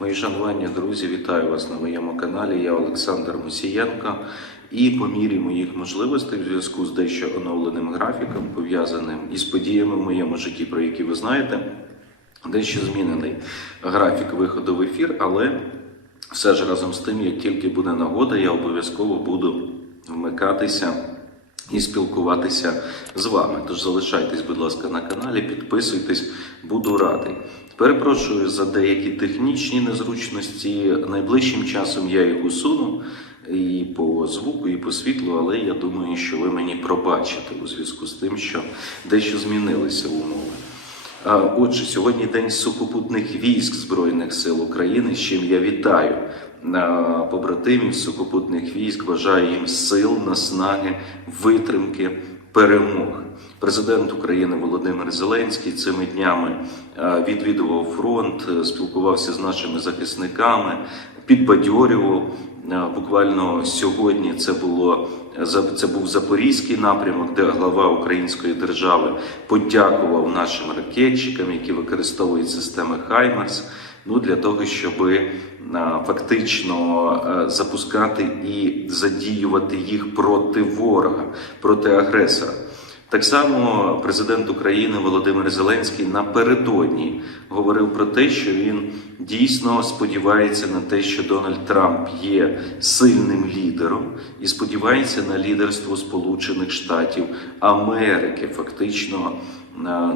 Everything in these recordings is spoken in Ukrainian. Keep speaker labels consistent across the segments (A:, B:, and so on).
A: Мої шанування друзі, вітаю вас на моєму каналі. Я Олександр Мусієнко. І по мірі моїх можливостей, в зв'язку з дещо оновленим графіком, пов'язаним із подіями в моєму житті, про які ви знаєте, дещо змінений графік виходу в ефір, але все ж разом з тим, як тільки буде нагода, я обов'язково буду вмикатися і спілкуватися з вами. Тож залишайтесь, будь ласка, на каналі, підписуйтесь, буду радий. Перепрошую за деякі технічні незручності. Найближчим часом я їх усуну і по звуку, і по світлу, але я думаю, що ви мені пробачите у зв'язку з тим, що дещо змінилися умови. Отже, сьогодні день сухопутних військ Збройних сил України, з чим я вітаю побратимів сухопутних військ. Бажаю їм сил, наснаги, витримки, перемог. Президент України Володимир Зеленський цими днями відвідував фронт, е, спілкувався з нашими захисниками, підбадьорював. Буквально сьогодні це було це був запорізький напрямок, де глава Української держави подякував нашим ракетчикам, які використовують системи Хаймерс. Ну для того, щоб фактично е, запускати і задіювати їх проти ворога, проти агресора. Так само президент України Володимир Зеленський напередодні говорив про те, що він дійсно сподівається на те, що Дональд Трамп є сильним лідером і сподівається на лідерство Сполучених Штатів Америки, фактично е,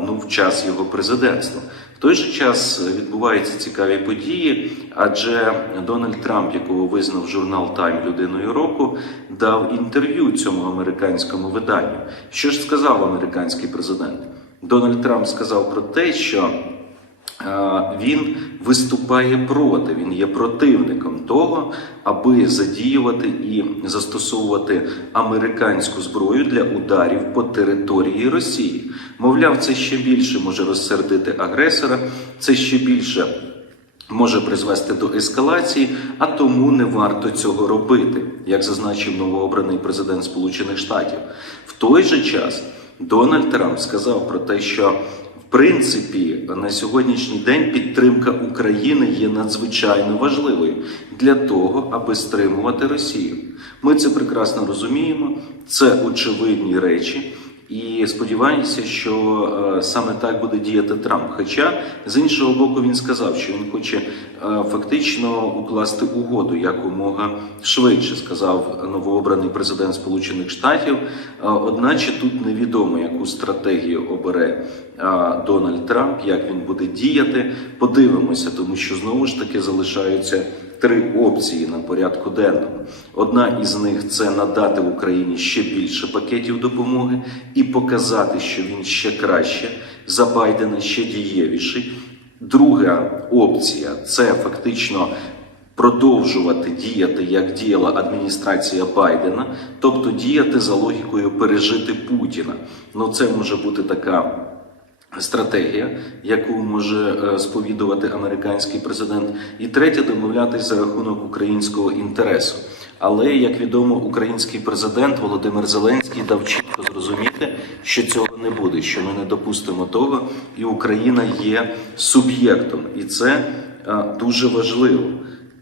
A: ну, в час його президентства. В той же час відбуваються цікаві події, адже Дональд Трамп, якого визнав журнал Тайм людиною року, дав інтерв'ю цьому американському виданню. Що ж сказав американський президент? Дональд Трамп сказав про те, що він виступає проти, він є противником того, аби задіювати і застосовувати американську зброю для ударів по території Росії. Мовляв, це ще більше може розсердити агресора, це ще більше може призвести до ескалації, а тому не варто цього робити, як зазначив новообраний президент Сполучених Штатів. В той же час Дональд Трамп сказав про те, що принципі на сьогоднішній день підтримка України є надзвичайно важливою для того, аби стримувати Росію. Ми це прекрасно розуміємо, це очевидні речі. І сподіваюся, що е, саме так буде діяти Трамп. Хоча з іншого боку він сказав, що він хоче е, фактично укласти угоду якомога швидше, сказав новообраний президент Сполучених Штатів. Е, одначе тут невідомо, яку стратегію обере Дональд Трамп, як він буде діяти. Подивимося, тому що знову ж таки залишаються три опції на порядку денному. Одна із них це надати Україні ще більше пакетів допомоги і показати, що він ще краще за Байдена, ще дієвіший. Друга опція це фактично. Продовжувати діяти, як діяла адміністрація Байдена, тобто діяти за логікою пережити Путіна. Ну це може бути така стратегія, яку може е, сповідувати американський президент, і третє домовлятись за рахунок українського інтересу. Але як відомо, український президент Володимир Зеленський дав чітко зрозуміти, що цього не буде, що ми не допустимо того, і Україна є суб'єктом, і це е, дуже важливо.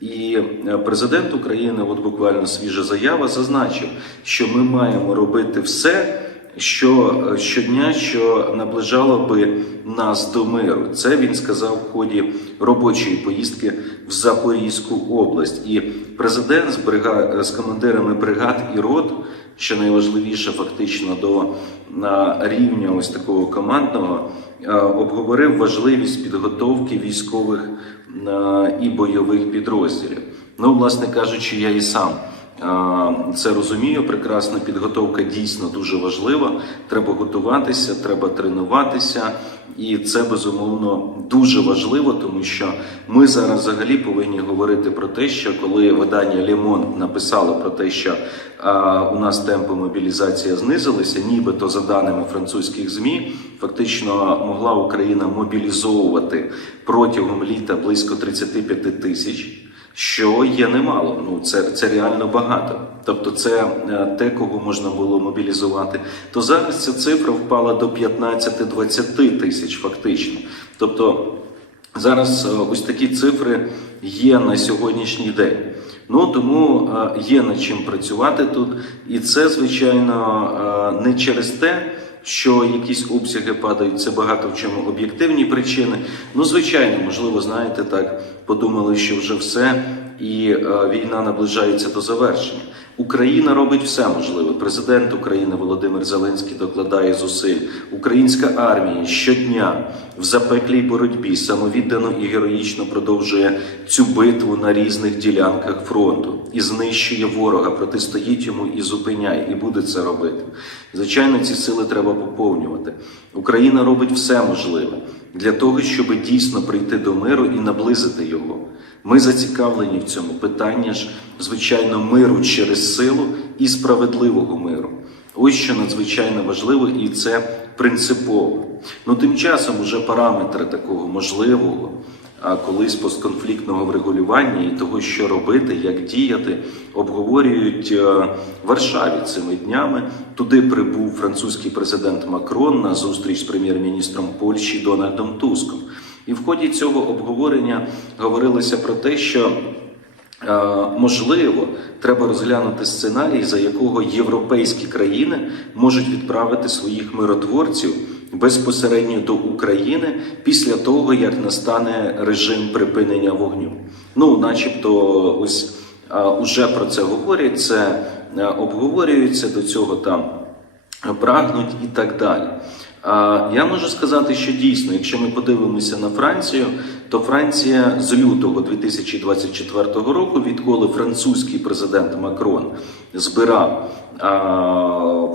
A: І е, президент України, от буквально свіжа заява, зазначив, що ми маємо робити все що е, щодня, що наближало би нас до миру. Це він сказав в ході робочої поїздки в Запорізьку область. І президент з брига з командирами бригад і рот, що найважливіше, фактично до рівня ось такого командного, е, обговорив важливість підготовки військових е, і бойових підрозділів. Ну, власне кажучи, я і сам. Це розумію. Прекрасна підготовка дійсно дуже важлива. Треба готуватися, треба тренуватися, і це безумовно дуже важливо, тому що ми зараз взагалі повинні говорити про те, що коли видання Лемон написало про те, що у нас темпи мобілізації знизилися, нібито за даними французьких змі, фактично могла Україна мобілізовувати протягом літа близько 35 тисяч що є немало. Ну це, це реально багато. Тобто, це е, те, кого можна було мобілізувати. То зараз ця цифра впала до 15-20 тисяч, фактично. Тобто. Зараз е, ось такі цифри є на сьогоднішній день. Ну тому е, є над чим працювати тут, і це звичайно не через те, що якісь обсяги падають. Це багато в чому об'єктивні причини. Ну, звичайно, можливо, знаєте, так подумали, що вже все, і е, війна наближається до завершення. Україна робить все можливе. Президент України Володимир Зеленський докладає зусиль. Українська армія щодня в запеклій боротьбі самовіддано і героїчно продовжує цю битву на різних ділянках фронту і знищує ворога, протистоїть йому і зупиняє, і буде це робити. Звичайно, ці сили треба поповнювати. Україна робить все можливе для того, щоб дійсно прийти до миру і наблизити його. Ми зацікавлені в цьому питання ж, звичайно, миру через силу і справедливого миру. Ось що надзвичайно важливо, і це принципово. Ну тим часом уже параметри такого можливого, колись постконфліктного врегулювання і того, що робити, як діяти, обговорюють е, в Варшаві цими днями. Туди прибув французький президент Макрон на зустріч з прем'єр-міністром Польщі Дональдом Туском. І в ході цього обговорення говорилося про те, що е, можливо треба розглянути сценарій, за якого європейські країни можуть відправити своїх миротворців безпосередньо до України після того, як настане режим припинення вогню. Ну, начебто, ось а, уже про це говорять, це е, обговорюється до цього там прагнуть і так далі. Я можу сказати, що дійсно, якщо ми подивимося на Францію, то Франція з лютого 2024 року, відколи французький президент Макрон збирав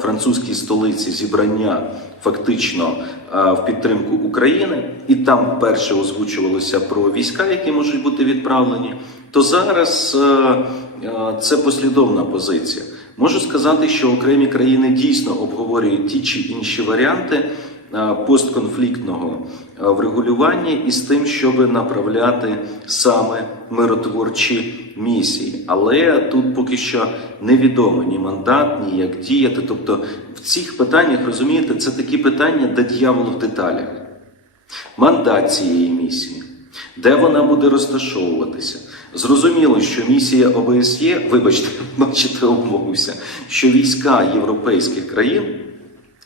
A: французькій столиці зібрання фактично в підтримку України, і там вперше озвучувалося про війська, які можуть бути відправлені, то зараз це послідовна позиція. Можу сказати, що окремі країни дійсно обговорюють ті чи інші варіанти постконфліктного а, врегулювання із тим, щоб направляти саме миротворчі місії. Але тут поки що невідомо ні мандат, ні як діяти. Тобто в цих питаннях розумієте, це такі питання, де дьявол в деталях. Мандат цієї місії, де вона буде розташовуватися. Зрозуміло, що місія ОБСЄ, вибачте, бачите, обмовився, що війська європейських країн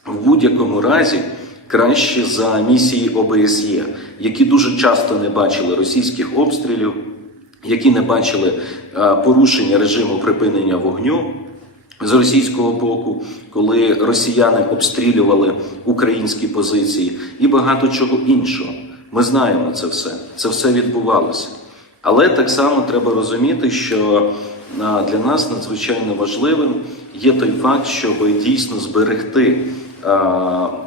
A: в будь-якому разі краще за місії ОБСЄ, які дуже часто не бачили російських обстрілів, які не бачили порушення режиму припинення вогню. З російського боку, коли росіяни обстрілювали українські позиції і багато чого іншого. Ми знаємо це все. Це все відбувалося. Але так само треба розуміти, що для нас надзвичайно важливим є той факт, щоб дійсно зберегти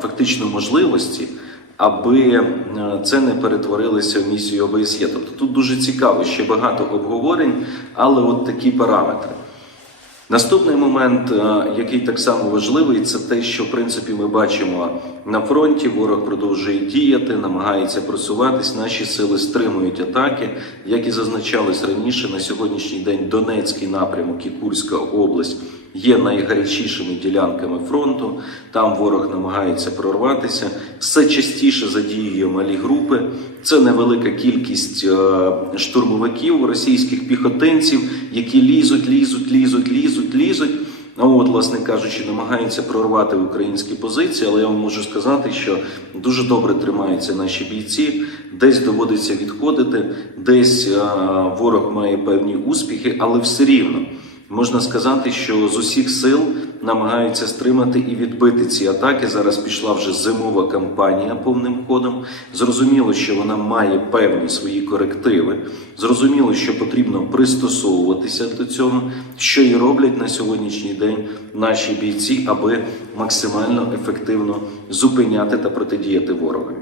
A: фактично можливості, аби це не перетворилося в місію ОБСЄ. Тобто тут дуже цікаво, ще багато обговорень, але от такі параметри. Наступний момент, е, який так само важливий, це те, що в принципі ми бачимо на фронті. Ворог продовжує діяти, намагається просуватись. Наші сили стримують атаки. Як і зазначалось раніше, на сьогоднішній день Донецький напрямок і Курська область є найгарячішими ділянками фронту. Там ворог намагається прорватися. Все частіше задіює малі групи. Це невелика кількість е, штурмовиків, російських піхотинців, які лізуть, лізуть, лізуть, лізуть, лізуть. Ну, от, власне кажучи, намагаються прорвати українські позиції, але я вам можу сказати, що дуже добре тримаються наші бійці. Десь доводиться відходити, десь е, ворог має певні успіхи, але все рівно. Можна сказати, що з усіх сил намагаються стримати і відбити ці атаки. Зараз пішла вже зимова кампанія повним ходом. Зрозуміло, що вона має певні свої корективи. Зрозуміло, що потрібно пристосовуватися до цього, що і роблять на сьогоднішній день наші бійці, аби максимально ефективно зупиняти та протидіяти ворогові.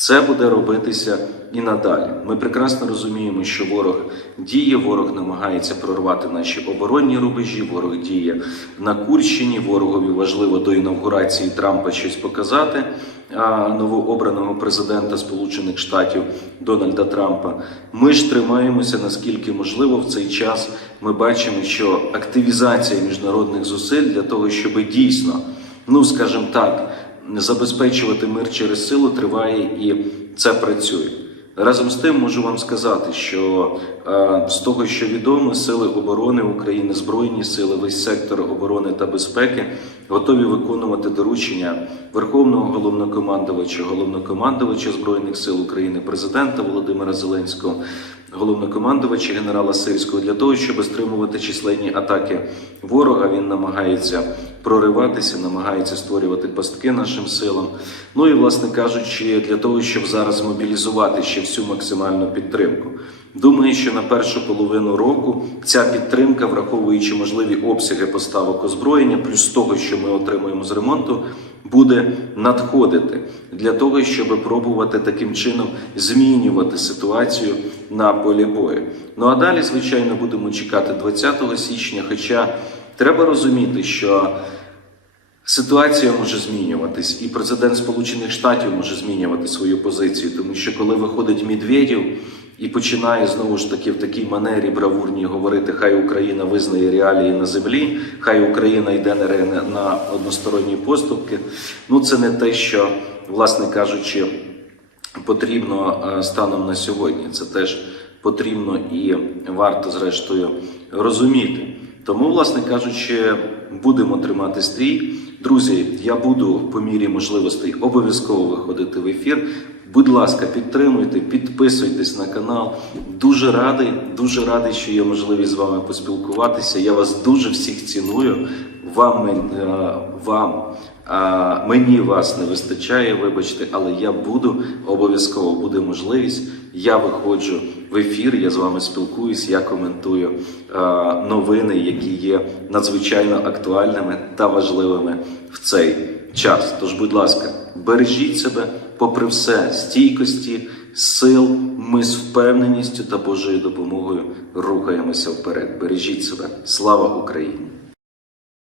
A: Це буде робитися і надалі. Ми прекрасно розуміємо, що ворог діє, ворог намагається прорвати наші оборонні рубежі, ворог діє на Курщині, ворогові важливо до інавгурації Трампа щось показати новообраного президента Сполучених Штатів Дональда Трампа. Ми ж тримаємося наскільки можливо в цей час. Ми бачимо, що активізація міжнародних зусиль для того, щоб дійсно, ну скажімо так забезпечувати мир через силу триває і це працює. Разом з тим можу вам сказати, що е, з того, що відомо, сили оборони України, збройні сили, весь сектор оборони та безпеки готові виконувати доручення Верховного головнокомандувача, головнокомандувача збройних сил України, президента Володимира Зеленського, головнокомандувача генерала Сирського для того, щоб стримувати численні атаки ворога. Він намагається прориватися, намагається створювати пастки нашим силам. Ну і, власне кажучи, для того, щоб зараз мобілізувати ще всю максимальну підтримку. Думаю, що на першу половину року ця підтримка, враховуючи можливі обсяги поставок озброєння, плюс того, що ми отримуємо з ремонту, буде надходити для того, щоб пробувати таким чином змінювати ситуацію на полі бою. Ну а далі, звичайно, будемо чекати 20 січня. Хоча треба розуміти, що Ситуація може змінюватись, і президент Сполучених Штатів може змінювати свою позицію, тому що коли виходить Медведєв і починає знову ж таки в такій манері бравурній говорити, хай Україна визнає реалії на землі, хай Україна йде на, односторонні поступки. Ну це не те, що, власне кажучи, потрібно е, станом на сьогодні. Це теж потрібно і варто зрештою розуміти. Тому, власне кажучи, будемо тримати стрій. Друзі, я буду по мірі можливостей обов'язково виходити в ефір. Будь ласка, підтримуйте, підписуйтесь на канал. Дуже радий, дуже радий, що є можливість з вами поспілкуватися. Я вас дуже всіх ціную. Вам, е, вам мені вас не вистачає, вибачте, але я буду обов'язково буде можливість. Я виходжу в ефір, я з вами спілкуюсь, я коментую новини, які є надзвичайно актуальними та важливими в цей час. Тож, будь ласка, бережіть себе, попри все, стійкості, сил. Ми з впевненістю та Божою допомогою рухаємося вперед. Бережіть себе. Слава Україні!